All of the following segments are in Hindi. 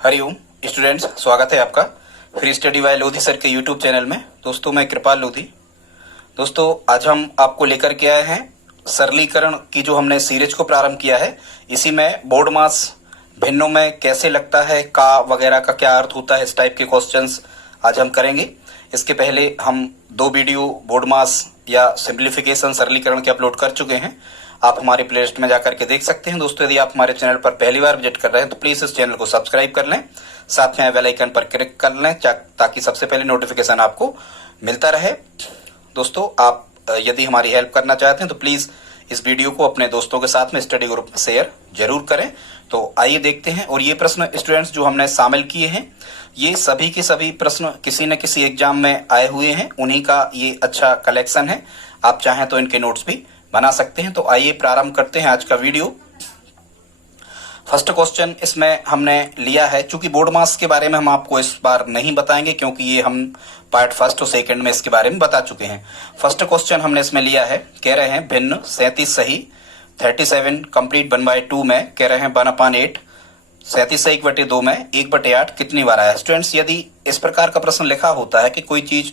हरिओम स्टूडेंट्स, स्वागत है आपका free study bye Lodhi sir के यूट्यूब चैनल में। दोस्तों, मैं कृपाल लोधी। दोस्तों, आज हम आपको लेकर के आए हैं सरलीकरण की जो हमने सीरीज को प्रारंभ किया है। इसी में बोर्ड मास भिन्नों में कैसे लगता है, का वगैरह का क्या अर्थ होता है, इस टाइप के क्वेश्चंस आज हम करेंगे। इसके पहले हम 2 वीडियो बोर्ड मास या सिंप्लीफिकेशन सरलीकरण के अपलोड कर चुके हैं। आप हमारे प्लेलिस्ट में जाकर के देख सकते हैं। दोस्तों, यदि आप हमारे चैनल पर पहली बार विजिट कर रहे हैं तो प्लीज इस चैनल को सब्सक्राइब कर लें, साथ में बेल आइकन पर क्लिक कर लें ताकि सबसे पहले नोटिफिकेशन आपको मिलता रहे। दोस्तों, आप यदि हमारी हेल्प करना चाहते हैं तो प्लीज इस वीडियो को अपने दोस्तों के साथ में स्टडी ग्रुप में शेयर जरूर करें। तो आइए देखते हैं। और ये प्रश्न स्टूडेंट्स जो हमने शामिल किए हैं, ये सभी के सभी प्रश्न किसी न किसी एग्जाम में आए हुए हैं, उन्हीं का ये अच्छा कलेक्शन है। आप चाहें तो इनके नोट्स भी बना सकते हैं। तो आइए प्रारंभ करते हैं आज का वीडियो। फर्स्ट क्वेश्चन इसमें हमने लिया है, चूंकि बोर्ड मास के बारे में हम आपको इस बार नहीं बताएंगे क्योंकि ये हम पार्ट फर्स्ट और सेकंड में इसके बारे में बता चुके हैं। फर्स्ट क्वेश्चन हमने इसमें लिया है, कह रहे हैं भिन्न 37 सही 37 कंप्लीट 1/2 में कह रहे हैं 1/8 37 से 1/2 में 1/8 कितनी बार आया। स्टूडेंट्स, यदि इस प्रकार का प्रश्न लिखा होता है कि कोई चीज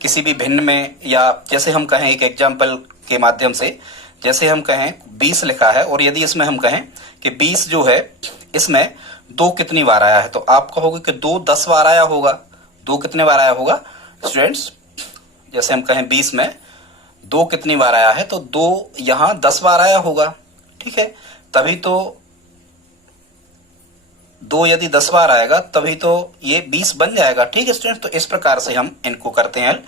किसी भी भिन्न में, या जैसे हम कहें एक एग्जाम्पल के माध्यम से, जैसे हम कहें 20 लिखा है और यदि इसमें हम कहें कि 20 जो है इसमें 2 कितनी बार आया है, तो आप कहोगे कि 2 10 बार आया होगा। 2 कितने बार आया होगा स्टूडेंट्स? जैसे हम कहें 20 में 2 कितनी बार आया है, तो 2 यहां 10 बार आया होगा। ठीक है, तभी तो 2 यदि 10 बार आएगा तभी तो ये 20 बन जाएगा। ठीक है स्टूडेंट, तो इस प्रकार से हम इनको करते हैं।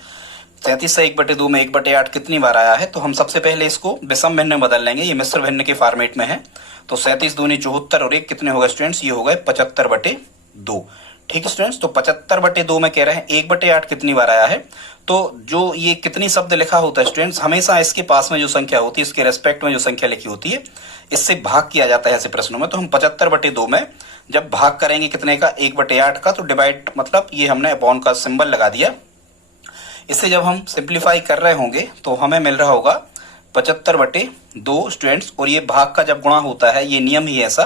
37 से 1/2 में 1/8 कितनी बार आया है, तो हम सबसे पहले इसको विषम भिन्न में बदल लेंगे। ये मिश्र भिन्न के फॉर्मेट में है, तो 37 दूनी 74 और 1 कितने हो गए स्टूडेंट्स? ये हो गए 75/2। ठीक है स्टूडेंट्स, तो 75/2 में कह रहे हैं 1/8 कितनी बार आया है। तो जो ये कितनी शब्द लिखा होता है स्टूडेंट्स, हमेशा इसके पास में जो संख्या होती है, इसके रेस्पेक्ट में जो संख्या लिखी होती है, इससे भाग किया जाता है ऐसे प्रश्नों में। तो हम 75/2 में जब भाग करेंगे कितने का? 1/8 का, तो डिवाइड मतलब ये हमने अपॉन का सिंबल लगा दिया। इसे जब हम सिंप्लीफाई कर रहे होंगे तो हमें मिल रहा होगा 75/2 स्टूडेंट्स। और ये भाग का जब गुणा होता है, ये नियम ही ऐसा,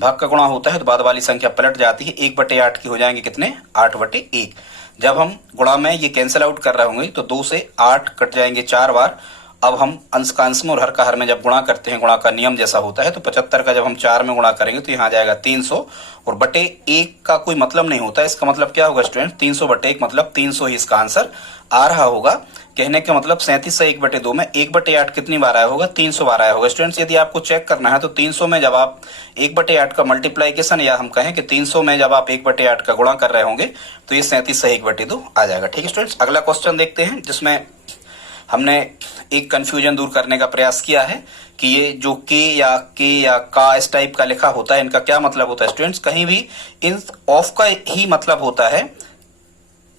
भाग का गुणा होता है तो बाद वाली संख्या पलट जाती है। 1/8 की हो जाएंगे कितने? 8/1। जब हम गुणा में ये कैंसिल आउट कर रहे होंगे तो 2 से 8 कट जाएंगे 4 बार। अब हम अंश का अंश में और हर का हर में जब गुणा करते हैं, गुणा का नियम जैसा होता है, तो 75 का जब हम 4 में गुणा करेंगे तो यहाँ आ जाएगा 300। और बटे 1 का कोई मतलब नहीं होता, इसका मतलब क्या होगा स्टूडेंट? 300/1 मतलब 300 ही इसका आंसर आ रहा होगा। कहने का मतलब 37 से 1/2 में 1/8 कितनी बार आया होगा? 300 बार आया होगा। स्टूडेंट्स, यदि आपको चेक करना है तो 300 में जब आप 1/8 का मल्टीप्लाइकेशन, या हम कहें कि 300 में जब आप 1/8 का गुणा कर रहे होंगे तो ये 37 से 1/2 आ जाएगा। ठीक है स्टूडेंट्स, अगला क्वेश्चन देखते हैं जिसमें हमने एक कंफ्यूजन दूर करने का प्रयास किया है कि ये जो के या का इस टाइप का लिखा होता है, इनका क्या मतलब होता है स्टूडेंट्स? कहीं भी इन ऑफ का ही मतलब होता है,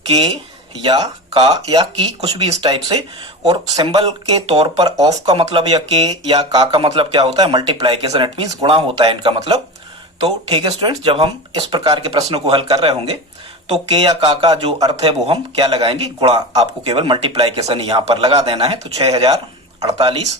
के या का या की, कुछ भी इस टाइप से। और सिंबल के तौर पर ऑफ का मतलब या के या का मतलब क्या होता है? मल्टीप्लाइकेशन, इट मींस गुणा होता है इनका मतलब। तो ठीक है स्टूडेंट्स, जब हम इस प्रकार के प्रश्नों को हल कर रहे होंगे तो के या का जो अर्थ है वो हम क्या लगाएंगे? गुणा। आपको केवल मल्टीप्लाइकेशन यहां पर लगा देना है। तो 6048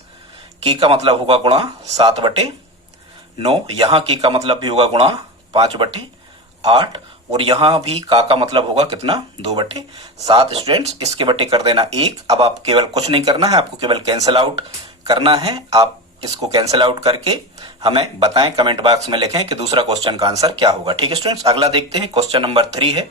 के का मतलब होगा गुणा 7/9। यहाँ के का मतलब भी होगा गुणा 5/8। और यहाँ भी का मतलब होगा कितना? 2/7। स्टूडेंट्स, इसके बटे कर देना 1। अब आप केवल कुछ नहीं करना है, आपको केवल कैंसिल आउट करना है। आप इसको कैंसिल आउट करके हमें बताएं, कमेंट बॉक्स में लिखें कि दूसरा क्वेश्चन का आंसर क्या होगा। ठीक है स्टूडेंट्स, अगला देखते हैं। क्वेश्चन नंबर 3 है।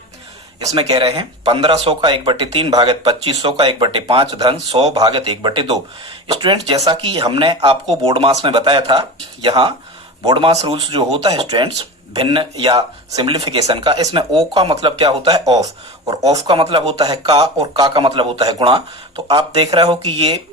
इसमें कह रहे हैं 1500 का 1/3 भागित 2500 का 1/5 धन 100 भागित 1/2। स्टूडेंट्स, जैसा कि हमने आपको बोर्ड मास में बताया था, यहाँ बोर्ड मास रूल्स जो होता है स्टूडेंट्स भिन्न या सिंप्लीफिकेशन का, इसमें ओ का मतलब क्या होता है? ऑफ। और ऑफ का मतलब होता है का, और का मतलब होता है गुणा। तो आप देख रहे हो कि ये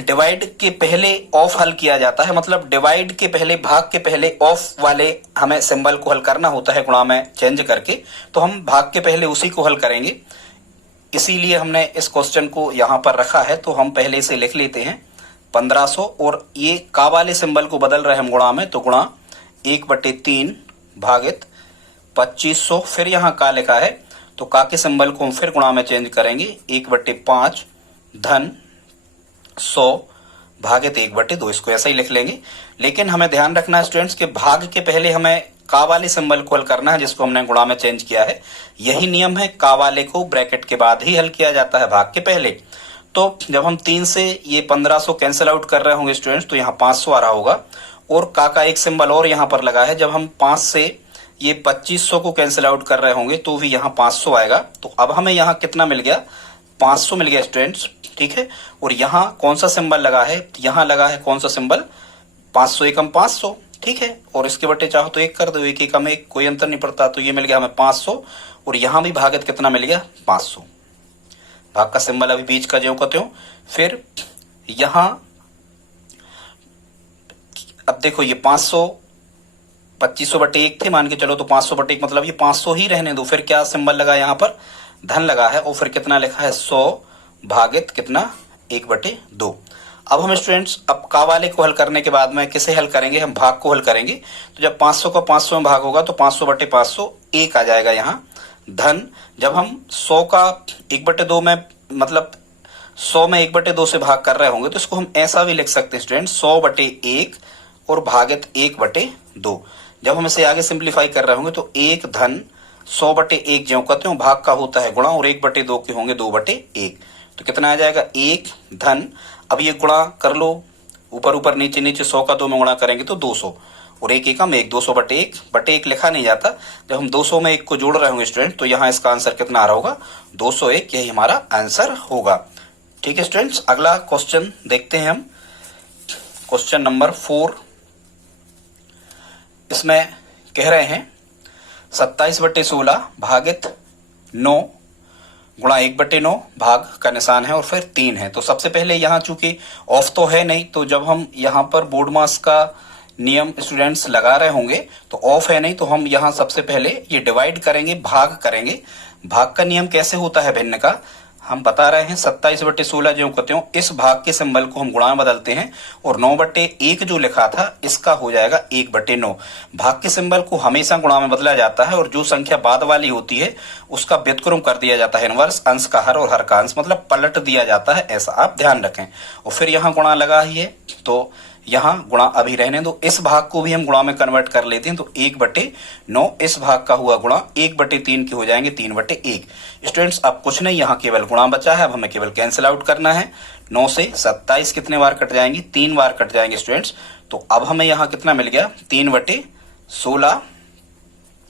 डिवाइड के पहले ऑफ हल किया जाता है, मतलब डिवाइड के पहले, भाग के पहले ऑफ वाले हमें सिंबल को हल करना होता है गुणा में चेंज करके। तो हम भाग के पहले उसी को हल करेंगे, इसीलिए हमने इस क्वेश्चन को यहां पर रखा है। तो हम पहले इसे लिख लेते हैं 1500, और ये का वाले सिंबल को बदल रहे हैं हम गुणा में, तो गुणा 1/3 भागित 2500। फिर यहाँ का लिखा है तो का के सिंबल को हम फिर गुणा में चेंज करेंगे, 1/5 धन 100 भागित 1/2। इसको ऐसा ही लिख लेंगे। लेकिन हमें ध्यान रखना है स्टूडेंट्स के भाग के पहले हमें का वाले सिंबल को हल करना है जिसको हमने गुणा में चेंज किया है। यही नियम है, का वाले को ब्रैकेट के बाद ही हल किया जाता है, भाग के पहले। तो जब हम 3 से ये 1500 कैंसिल आउट कर रहे होंगे स्टूडेंट्स, तो यहाँ 500 आ रहा होगा, और का एक सिंबल और यहाँ पर लगा है। जब हम 5 से ये 2500 को कैंसिल आउट कर रहे होंगे तो भी यहाँ 500 आएगा। तो अब हमें यहाँ कितना मिल गया, 500 मिल गया स्टूडेंट्स, ठीक है। और यहाँ कौन सा सिंबल लगा है, यहाँ लगा है कौन सा सिंबल, 500 एकम 500, ठीक है। और इसके बटे चाहो तो 1 कर दो, 1 एकम 1, कोई अंतर नहीं पड़ता। तो ये मिल गया हमें 500, और यहाँ भी भागत कितना मिल गया, 500। भाग का सिंबल अभी बीच का ज्यों का त्यों। फिर यहाँ अब देखो ये 500 2500 बटे 1 थे मान के चलो, तो 500 बटे 1 मतलब ये 500 ही रहने दो। फिर क्या सिंबल लगा, यहाँ पर धन लगा है, और फिर कितना लिखा है 100 भागित कितना 1 बटे 2। अब हम स्टूडेंट्स अब का वाले को हल करने के बाद में किसे हल करेंगे, हम भाग को हल करेंगे। तो जब 500 का 500 में भाग होगा तो 500 बटे 500 1 आ जाएगा यहाँ धन। जब हम 100 का 1 बटे 2 में मतलब 100 में 1 बटे 2 से भाग कर रहे होंगे तो इसको हम ऐसा भी लिख सकते हैं स्टूडेंट, 100 बटे 1 और भागित 1 बटे 2। जब हम इसे आगे सिंप्लीफाई कर रहे होंगे तो 1 धन 100 बटे 1 ज्यों कहते हो, भाग का होता है गुणा, और 1 बटे 2 के होंगे 2 बटे 1। तो कितना आ जाएगा 1 धन, अब ये गुणा कर लो, ऊपर ऊपर नीचे नीचे 100 का 2 में गुणा करेंगे तो 200, और 1 एकम 1, 200 बटे 1 लिखा नहीं जाता। जब हम 200 में 1 को जोड़ रहे होंगे स्टूडेंट तो यहाँ इसका आंसर कितना आ रहा होगा, 201, यही हमारा आंसर होगा। ठीक है स्टूडेंट्स, अगला क्वेश्चन देखते हैं हम, क्वेश्चन नंबर 4। इसमें कह रहे हैं 27 बटे 16 भागित 9 गुणा 1 बटे 9, भाग का निशान है और फिर 3 है। तो सबसे पहले यहाँ चूंकि ऑफ तो है नहीं, तो जब हम यहाँ पर बोर्ड मास का नियम स्टूडेंट्स लगा रहे होंगे तो ऑफ है नहीं, तो हम यहाँ सबसे पहले ये डिवाइड करेंगे, भाग करेंगे। भाग का नियम कैसे होता है भिन्न का, हम बता रहे हैं 27 बटे 16 जो कहते हो, इस भाग के सिंबल को हम गुणा में बदलते हैं, और 9 बटे 1 जो लिखा था इसका हो जाएगा 1 बटे 9। भाग के सिंबल को हमेशा गुणा में बदला जाता है, और जो संख्या बाद वाली होती है उसका व्युत्क्रम कर दिया जाता है, इनवर्स, अंश का हर और हर का अंश, मतलब पलट दिया जाता है, ऐसा आप ध्यान रखें। और फिर यहाँ गुणा लगा ही है तो यहाँ गुणा अभी रहने दो। इस भाग को भी हम गुणा में कन्वर्ट कर लेते हैं, तो 1 बटे 9 इस भाग का हुआ गुणा, 1 बटे 3 के हो जाएंगे 3 बटे 1। स्टूडेंट्स अब कुछ नहीं, यहाँ केवल गुणा बचा है, अब हमें केवल कैंसिल आउट करना है। 9 से 27 कितने बार कट जाएंगे, 3 बार कट जाएंगे स्टूडेंट्स। तो अब हमें यहाँ कितना मिल गया, 3 बटे 16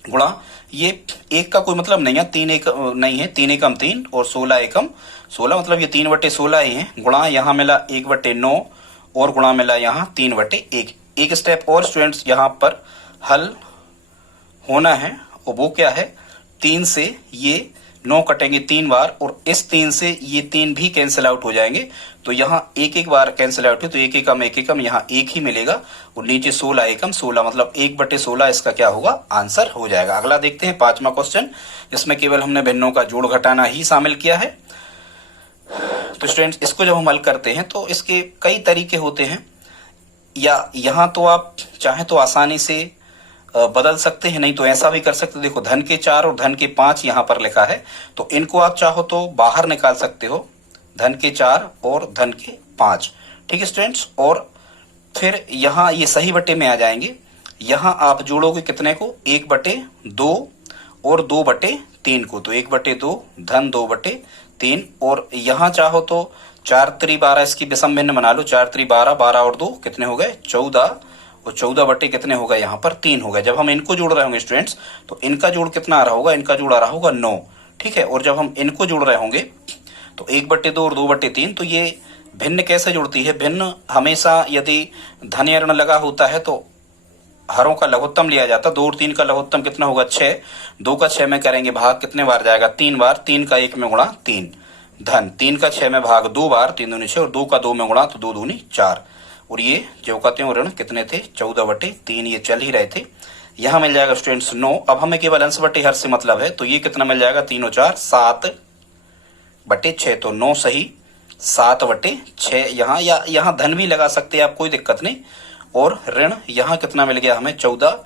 गुणा, ये 1 का कोई मतलब नहीं है, 3 एक नहीं है, 3 एकम 3 और 16 एकम 16, मतलब ये 3 बटे 16 ही है। गुणा यहाँ मिला 1 बटे 9 और गुणा मिला यहाँ 3 बटे 1। एक स्टेप और स्टूडेंट्स यहाँ पर हल होना है, और वो क्या है, 3 से ये 9 कटेंगे 3 बार, और इस 3 से ये 3 भी कैंसिल आउट हो जाएंगे। तो यहाँ एक एक बार कैंसिल आउट है, तो 1 एकम यहाँ 1 ही मिलेगा, और नीचे 16 एकम 16, मतलब 1 बटे 16 इसका क्या होगा, आंसर हो जाएगा। अगला देखते हैं 5वां क्वेश्चन, जिसमें केवल हमने भिन्नों का जोड़ घटाना ही शामिल किया है। तो स्टूडेंट्स इसको जब हम हल करते हैं तो इसके कई तरीके होते हैं, या यहाँ तो आप चाहे तो आसानी से बदल सकते हैं, नहीं तो ऐसा भी कर सकते। देखो धन के 4 और धन के 5 यहाँ पर लिखा है, तो इनको आप चाहो तो बाहर निकाल सकते हो, धन के 4 और धन के 5। ठीक है स्टूडेंट्स, और फिर यहाँ ये सही बटे में आ जाएंगे। यहाँ आप जोड़ोगे कितने को, 1 बटे 2 और 2 बटे 3 को, तो 1 बटे 2 धन 2 बटे 3, और यहाँ चाहो तो 4 3 12 इसकी विषम भिन्न बना लो, 4 3 12, 12 और 2 कितने हो गए 14, और 14 बटे कितने हो गए यहाँ पर 3 हो गए। जब हम इनको जोड़ रहे होंगे स्टूडेंट्स तो इनका जोड़ कितना आ रहा होगा, इनका जोड़ आ रहा होगा 9। ठीक है, और जब हम इनको जोड़ रहे होंगे तो 1 बटे 2 और 2 बटे 3, तो ये भिन्न कैसे जुड़ती है, भिन्न हमेशा यदि धन या ऋण लगा होता है तो हरों का लघुत्तम लिया जाता, 2 और 3 का लघुत्तम कितना होगा 6, 2 का 6 में करेंगे भाग, कितने बार जाएगा 3 बार, 3 का 1 में गुणा 3, धन 3 का 6 में भाग 2 बार, 3 दूनी 6, और 2 का 2 में गुणा तो 2 दूनी 4, और ये जो कहते हैं ऋण कितने थे 14 बटे 3, ये चल ही रहे थे। यहाँ मिल जाएगा स्टूडेंट्स 9। अब हमें केवल अंश बटे हर से मतलब है, तो ये कितना मिल जाएगा 3 और 4 7 बटे 6, तो 9 सही 7 बटे 6 यहाँ, या यहाँ धन भी लगा सकते हैं आप, कोई दिक्कत नहीं। और ऋण यहाँ कितना मिल गया हमें 14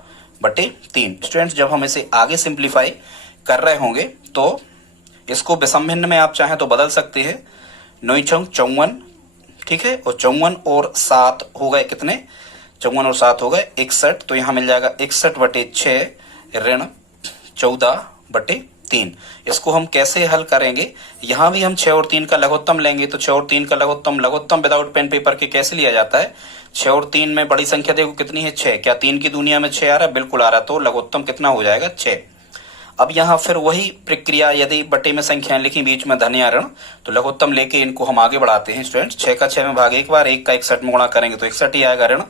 बटे 3। स्टूडेंट्स जब हम इसे आगे सिंप्लीफाई कर रहे होंगे तो इसको विषम भिन्न में आप चाहें तो बदल सकते हैं, 9 54, ठीक है, और 54 और 7 हो गए कितने 54 और 7 हो गए 61, तो यहाँ मिल जाएगा 61/6 ऋण 14/3। इसको हम कैसे हल करेंगे, यहाँ भी हम 6 और 3 का लघुत्तम लेंगे, तो 6 और 3 का लघुत्तम विदाउट पेन पेपर के कैसे लिया जाता है, 6 और 3 में बड़ी संख्या देखो कितनी है 6, क्या 3 की दुनिया में 6 आ रहा है, बिल्कुल आ रहा है, तो लघुत्तम कितना हो जाएगा 6। अब यहाँ फिर वही प्रक्रिया, यदि बटे में संख्याएं लिखी बीच में धन या ऋण, तो लघुत्तम लेके इनको हम आगे बढ़ाते हैं स्टूडेंट्स। 6 का 6 में भाग एक बार, 1 का 61 में गुणा करेंगे तो 61 ही आएगा ऋण,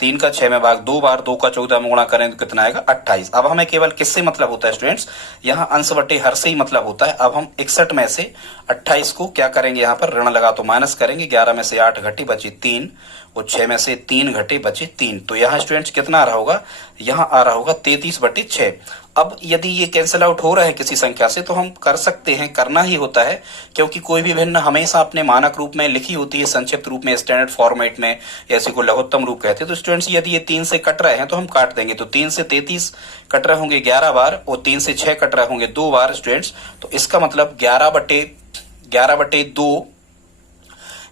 3 का 6 में भाग 2 बार, 2 का 14 में गुणा करें तो कितना आएगा 28। अब हमें केवल किससे मतलब होता है स्टूडेंट्स, यहाँ अंश बटे हर से ही मतलब होता है। अब हम 61 में से 28 को क्या करेंगे, यहाँ पर ऋण लगा तो माइनस करेंगे, 11 में से 8 घटी बची 3 और 6 में से 3 घटे बचे 3, तो यहाँ स्टूडेंट्स कितना आ रहा होगा, यहाँ आ रहा होगा 33/6। अब यदि ये कैंसिल आउट हो रहा है किसी संख्या से तो हम कर सकते हैं, करना ही होता है, क्योंकि कोई भी भिन्न हमेशा अपने मानक रूप में लिखी होती है, संक्षिप्त रूप में, स्टैंडर्ड फॉर्मेट में, ऐसे को लघुत्तम रूप कहते हैं। तो स्टूडेंट्स यदि ये 3 से कट रहे हैं तो हम काट देंगे, तो 3 से 33 कट रहे होंगे 11 बार और 3 से 6 कट रहे होंगे 2 बार स्टूडेंट्स, तो इसका मतलब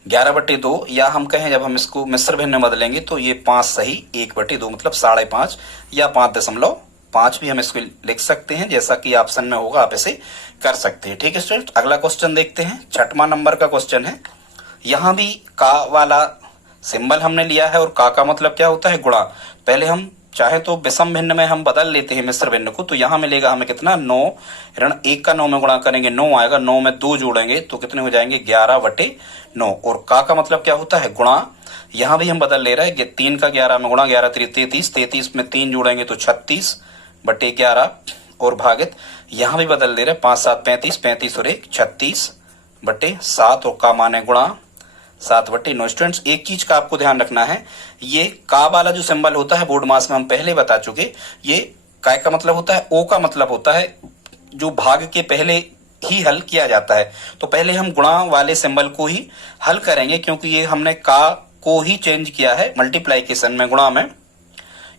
11/2 या हम कहें जब हम इसको मिश्र भिन्न में बदलेंगे तो ये 5 सही 1/2 मतलब 5.5 या 5.5 भी हम इसको लिख सकते हैं, जैसा कि ऑप्शन में होगा आप इसे कर सकते हैं। ठीक है स्टूडेंट, अगला क्वेश्चन देखते हैं, 6वां नंबर का क्वेश्चन है। यहाँ भी का वाला सिंबल हमने लिया है और का मतलब क्या होता है, गुणा। पहले हम चाहे तो विषम भिन्न में हम बदल लेते हैं मिश्र भिन्न को, तो यहाँ मिलेगा हमें कितना 9 ऋण 1 का 9 में गुणा करेंगे 9 आएगा, 9 में 2 जोड़ेंगे तो कितने हो जाएंगे 11/9, और का मतलब क्या होता है गुणा। यहाँ भी हम बदल ले रहे हैं, 3 का 11 में गुणा, 11 3 33, 33 में 3 जोड़ेंगे तो 36/11 और भागित, यहाँ भी बदल दे रहे 5 7 35, 35 और 1 36/7 और का माने गुणा 7/9। स्टूडेंट्स एक चीज का आपको ध्यान रखना है, ये का वाला जो सिंबल होता है बोर्ड मास में हम पहले बता चुके, ये काय का मतलब होता है, ओ का मतलब होता है जो भाग के पहले ही हल किया जाता है। तो पहले हम गुणा वाले सिंबल को ही हल करेंगे, क्योंकि ये हमने का को ही चेंज किया है मल्टीप्लाइकेशन में, गुणा में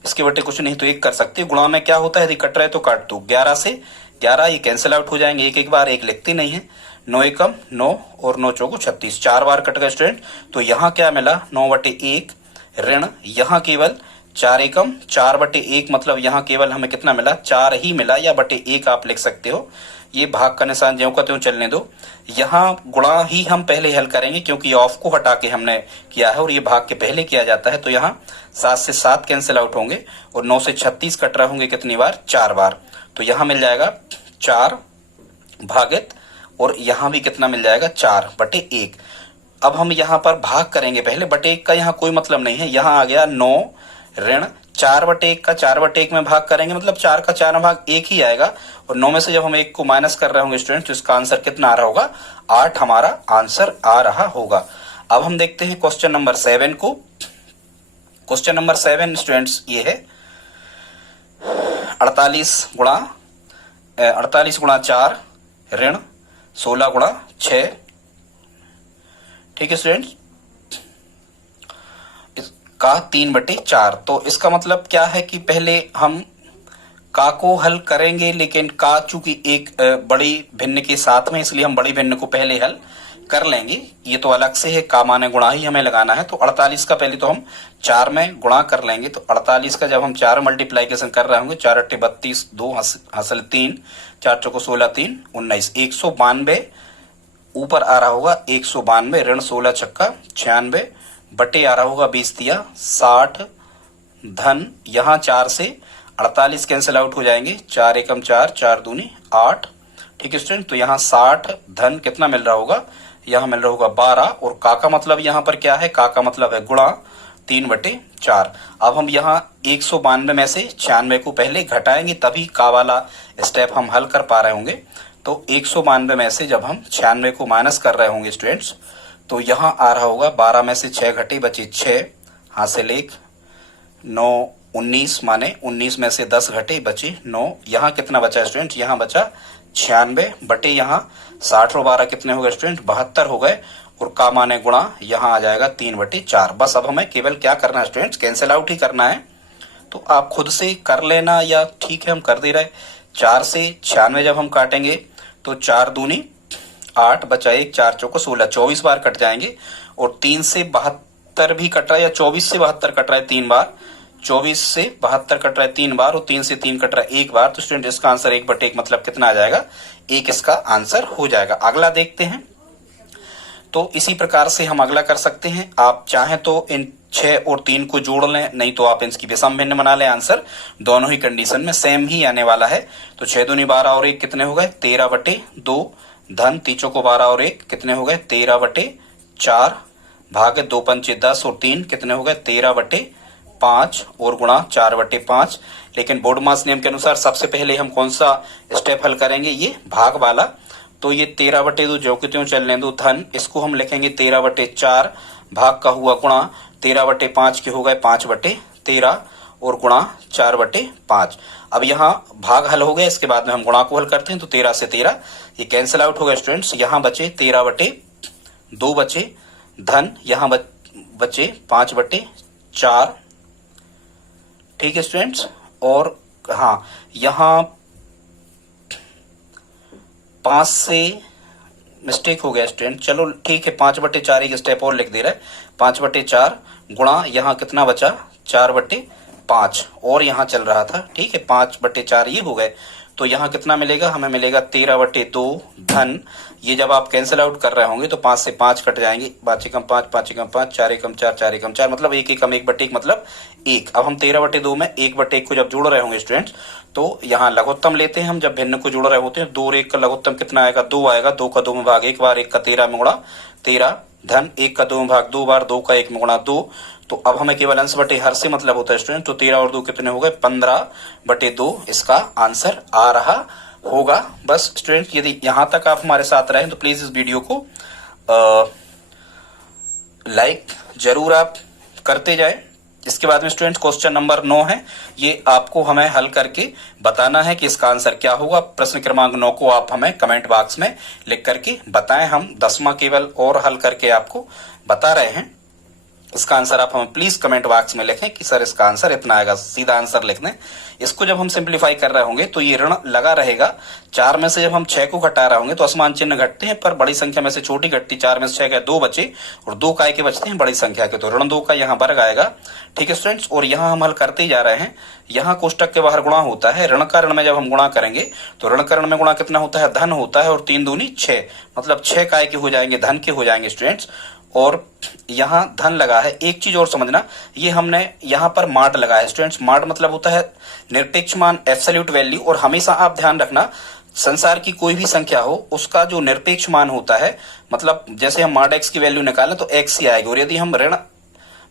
इसके बटे कुछ नहीं तो 1 कर सकते। गुणा में क्या होता है, यदि कट रहे तो काट दो, 11 से 11 ये कैंसिल आउट हो जाएंगे, एक बार 1 लिखते नहीं है, 9 एकम 9 और 9 चौको 36, 4 बार कट गए स्टूडेंट। तो यहाँ क्या मिला 9/1 ऋण, यहाँ केवल 4 एकम 4/1 मतलब यहाँ केवल हमें कितना मिला 4 ही मिला, या बटे 1 आप लिख सकते हो, ये भाग का निशान ज्यों का त्यों चलने दो। यहाँ गुणा ही हम पहले हल करेंगे क्योंकि ऑफ को हटा के हमने किया है और ये भाग के पहले किया जाता है। तो यहाँ 7 से 7 कैंसिल आउट होंगे और 9 से 36 कट रहे होंगे कितनी बार 4 बार, तो यहाँ मिल जाएगा 4 भागित, और यहाँ भी कितना मिल जाएगा 4/1। अब हम यहाँ पर भाग करेंगे पहले, बटे 1 का यहाँ कोई मतलब नहीं है, यहाँ आ गया 9 ऋण 4/1 का 4/1 में भाग करेंगे मतलब 4 का 4 में भाग 1 ही आएगा, और 9 में से जब हम 1 को माइनस कर रहे होंगे स्टूडेंट तो इसका आंसर कितना आ रहा होगा 8 हमारा आंसर आ रहा होगा। अब हम देखते हैं क्वेश्चन नंबर 7 को। क्वेश्चन नंबर 7 स्टूडेंट्स ये है 48 गुणा 4 ऋण 16 गुणा 6। ठीक है स्टूडेंट्स, का 3/4। तो इसका मतलब क्या है कि पहले हम का को हल करेंगे, लेकिन का चूंकि एक बड़ी भिन्न के साथ में, इसलिए हम बड़ी भिन्न को पहले हल कर लेंगे, ये तो अलग से है, का माने गुणा ही हमें लगाना है। तो 48 का पहले तो हम 4 में गुणा कर लेंगे, तो 48 का जब हम 4 मल्टीप्लाइकेशन कर रहे होंगे 4 8 32 2 हासिल 3 4 चौको 16 3 19 192 ऊपर आ रहा होगा 192 ऋण 16 छक्का 96 बटे आ रहा होगा 20 दिया 60 धन, यहाँ 4 से 48 कैंसिल आउट हो जाएंगे, 4 एकम 4 4 दूनी 8। ठीक है स्टूडेंट, तो यहाँ 60 धन कितना मिल रहा होगा, यहाँ मिल रहा होगा 12, और का मतलब यहाँ पर क्या है, का मतलब है गुणा 3/4। अब हम यहाँ 192 में से 96 को पहले घटाएंगे तभी का वाला स्टेप हम हल कर पा रहे होंगे। तो 192 में से जब हम 96 को माइनस कर रहे होंगे स्टूडेंट्स तो यहाँ आ रहा होगा 12 में से 6 घटे बची 6 हासिल 1 9 19 माने 19 में से 10 घटे बची 9, यहाँ कितना बचा स्टूडेंट, यहाँ बचा 96 बटे यहाँ 60 और 12 कितने हो गए स्टूडेंट 72 हो गए, और का माने गुणा यहाँ आ जाएगा 3/4। बस अब हमें केवल क्या करना है स्टूडेंट्स, कैंसिल आउट ही करना है, तो आप खुद से कर लेना या ठीक है हम कर दे रहे। 4 से 96 जब हम काटेंगे तो 4 दूनी 8 बचा 1 4 चौको 16 24 बार कट जाएंगे, और 3 से 72 भी कट रहा है, या 24 से 72 कट रहा है 3 बार, 24 से 72 कट रहा है 3 बार, और 3 से 3 कट रहा है 1 बार। तो स्टूडेंट इसका आंसर 1/1 मतलब कितना आ जाएगा, 1 इसका आंसर हो जाएगा। अगला देखते हैं। तो इसी प्रकार से हम अगला कर सकते हैं। आप चाहें तो इन 6 और 3 को जोड़ लें, नहीं तो आप इसकी विषम भिन्न बना लें। आंसर दोनों ही कंडीशन में सेम ही आने वाला है। तो 6 दूनी 12 और 1 कितने हो गए, 13/2, धन 3 को 12 और 1 कितने हो गए, 13/4, भाग 2 पंचे 10 और 3 कितने हो गए, 13/5, और गुणा 4/5। लेकिन बोर्ड मास नियम के अनुसार सबसे पहले हम कौन सा स्टेप हल करेंगे, ये भाग वाला। तो ये 13/2 जो कि त्यों चलने दो, धन इसको हम लिखेंगे 13/4, भाग का हुआ गुणा 13/5 के हो गए 5/13, और गुणा 4/5। अब यहाँ भाग हल हो गया, इसके बाद में हम गुणा को हल करते हैं। तो 13 से 13 ये कैंसिल आउट हो गया स्टूडेंट्स। यहाँ बचे 13/2 बचे, धन यहाँ बचे 5/4, ठीक है स्टूडेंट्स। और हाँ, यहाँ 5 से मिस्टेक हो गया स्टूडेंट, चलो ठीक है, 5/4 एक स्टेप और लिख दे रहा है, 5/4 गुणा यहाँ कितना बचा, 4/5, और यहाँ चल रहा था, ठीक है, 5/4 ये हो गए। तो यहाँ कितना मिलेगा, हमें मिलेगा 13/2, धन ये जब आप कैंसिल आउट कर रहे होंगे तो 5 से 5 कट जाएंगे, 5 एकम 5, 5 एकम 5, 4 एकम 4, 4 एकम 4, मतलब 1 एकम 1/1 मतलब 1। अब हम 13/2 में 1/1 को जब जोड़ रहे होंगे स्टूडेंट्स, तो यहाँ लघुत्तम लेते हैं हम। जब भिन्न को जोड़ रहे होते हैं, 2 और 1 का लघुत्तम कितना आएगा, 2 आएगा। 2 का 2 में भाग 1 बार, 1 का 13 में गुणा 13, धन 1 का 2 में भाग 2 बार, 2 का 1 में गुणा 2। तो अब हमें केवल अंश बटे हर से मतलब होता है स्टूडेंट। तो 13 और 2 कितने हो गए, 15/2 इसका आंसर आ रहा होगा। बस स्टूडेंट, यदि यहाँ तक आप हमारे साथ रहें तो प्लीज इस वीडियो को लाइक जरूर आप करते जाए। इसके बाद में स्टूडेंट क्वेश्चन नंबर 9 है, ये आपको हमें हल करके बताना है कि इसका आंसर क्या होगा। प्रश्न क्रमांक 9 को आप हमें कमेंट बॉक्स में लिख करके बताएं। हम 10वां केवल और हल करके आपको बता रहे हैं। इसका आंसर आप हमें प्लीज कमेंट बॉक्स में लिखें कि सर इसका आंसर इतना आएगा, सीधा आंसर लिख दें। इसको जब हम सिंप्लीफाई कर रहे होंगे तो ये ऋण लगा रहेगा। 4 में से जब हम 6 को घटा रहे होंगे तो असमान चिन्ह घटते हैं, पर बड़ी संख्या में से छोटी घटती। 4 में से 6 के 2 बचे, और 2 काय के बचते हैं बड़ी संख्या के, तो ऋण 2 का यहाँ वर्ग आएगा, ठीक है स्टूडेंट्स। और यहाँ हम हल करते ही जा रहे हैं। यहाँ कोष्टक के बाहर गुणा होता है, ऋण का ऋण में जब हम गुणा करेंगे तो ऋण का ऋण में गुणा कितना होता है, धन होता है, और 3 दूनी 6, मतलब 6 काय के हो जाएंगे, धन के हो जाएंगे स्टूडेंट्स। और यहाँ धन लगा है। एक चीज और समझना, ये हमने यहाँ पर माड लगा है स्टूडेंट्स। माड मतलब होता है निरपेक्ष मान, एब्सोल्यूट वैल्यू। और हमेशा आप ध्यान रखना, संसार की कोई भी संख्या हो उसका जो निरपेक्ष मान होता है, मतलब जैसे हम माड x की वैल्यू निकालें तो x ही आएगी, और यदि हम ऋण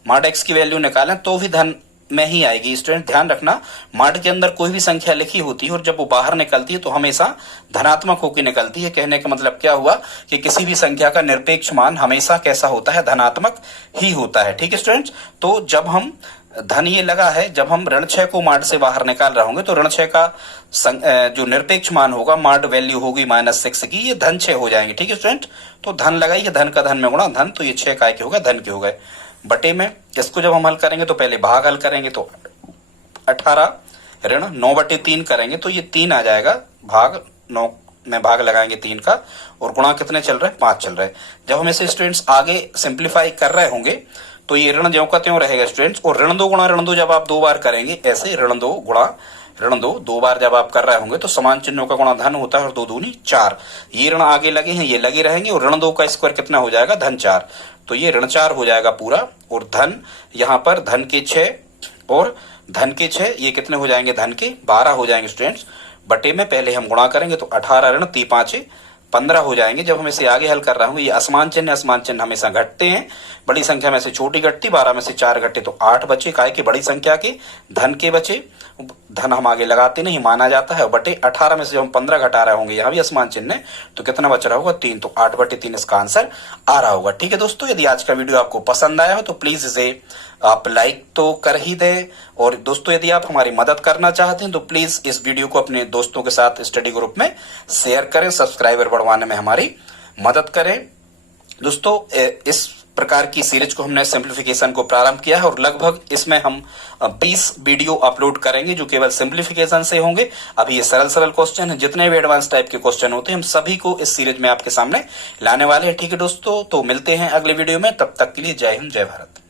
माड x की वैल्यू निकालें तो भी धन में ही आएगी। स्टूडेंट ध्यान रखना, माड के अंदर कोई भी संख्या लिखी होती है और जब वो बाहर निकलती है तो हमेशा धनात्मक होकर निकलती है। कहने का मतलब क्या हुआ कि किसी भी संख्या का निरपेक्ष मान हमेशा कैसा होता है, धनात्मक ही होता है, ठीक है स्टूडेंट्स। तो जब हम धन ये लगा है, जब हम ऋण 6 को माड से बाहर निकाल रहे होंगे तो ऋण 6 का जो निरपेक्ष मान होगा, माड वैल्यू होगी -6 की, ये धन 6 हो जाएंगे, ठीक है स्टूडेंट। तो धन लगाइए, धन का धन में गुणा धन, तो ये 6 काय के हो गए, धन के हो गए। बटे में इसको जब हम हल करेंगे तो पहले भाग हल करेंगे, तो 18 ऋण 9/3 करेंगे तो ये 3 आ जाएगा, भाग 9 में भाग लगाएंगे 3 का, और गुणा कितने चल रहे हैं, 5 चल रहे हैं। जब हम इसे स्टूडेंट्स आगे सिंप्लीफाई कर रहे होंगे तो ये ऋण ज्यों का त्यों रहेगा स्टूडेंट्स। और ऋण 2 गुणा ऋण 2 जब आप 2 बार करेंगे, ऐसे ऋण 2 गुणा ऋण 2 बार जब आप कर रहे होंगे तो समान चिन्हों का गुणा धन होता है, और 2 दूनी 4। ये ऋण आगे लगे हैं, ये लगे रहेंगे, और ऋण 2 का स्क्वायर कितना हो जाएगा, धन 4। तो ये ऋण 4 हो जाएगा पूरा, और धन यहाँ पर धन के 6 और धन के 6, ये कितने हो जाएंगे, धन के 12 हो जाएंगे स्टूडेंट्स। बटे में पहले हम गुणा करेंगे तो 18 ऋण 3 5 15 हो जाएंगे। जब हम इसे आगे हल कर रहे होंगे, ये असमान चिन्ह हमेशा घटते हैं, बड़ी संख्या में से छोटी घटती, 12 में से 4 घटे तो 8 बचे, काय के बड़ी संख्या के, धन के बचे, धन हम आगे लगाते नहीं, माना जाता है। बटे 18 में से जब हम 15 घटा रहे होंगे, यहाँ भी असमान चिन्ह है, तो कितना बच रहा होगा, 3, तो 8/3 इसका आंसर आ रहा होगा, ठीक है दोस्तों। यदि आज का वीडियो आपको पसंद आया हो तो प्लीज इसे आप लाइक तो कर ही दें, और दोस्तों यदि आप हमारी मदद करना चाहते हैं तो प्लीज इस वीडियो को अपने दोस्तों के साथ स्टडी ग्रुप में शेयर करें, सब्सक्राइबर बढ़वाने में हमारी मदद करें। दोस्तों इस प्रकार की सीरीज को हमने सिंप्लीफिकेशन को प्रारंभ किया है, और लगभग इसमें हम 20 वीडियो अपलोड करेंगे जो केवल सिंप्लीफिकेशन से होंगे। अभी ये सरल क्वेश्चन है, जितने भी एडवांस टाइप के क्वेश्चन होते हैं हम सभी को इस सीरीज में आपके सामने लाने वाले हैं, ठीक है दोस्तों। तो मिलते हैं अगले वीडियो में, तब तक के लिए जय हिंद, जय भारत।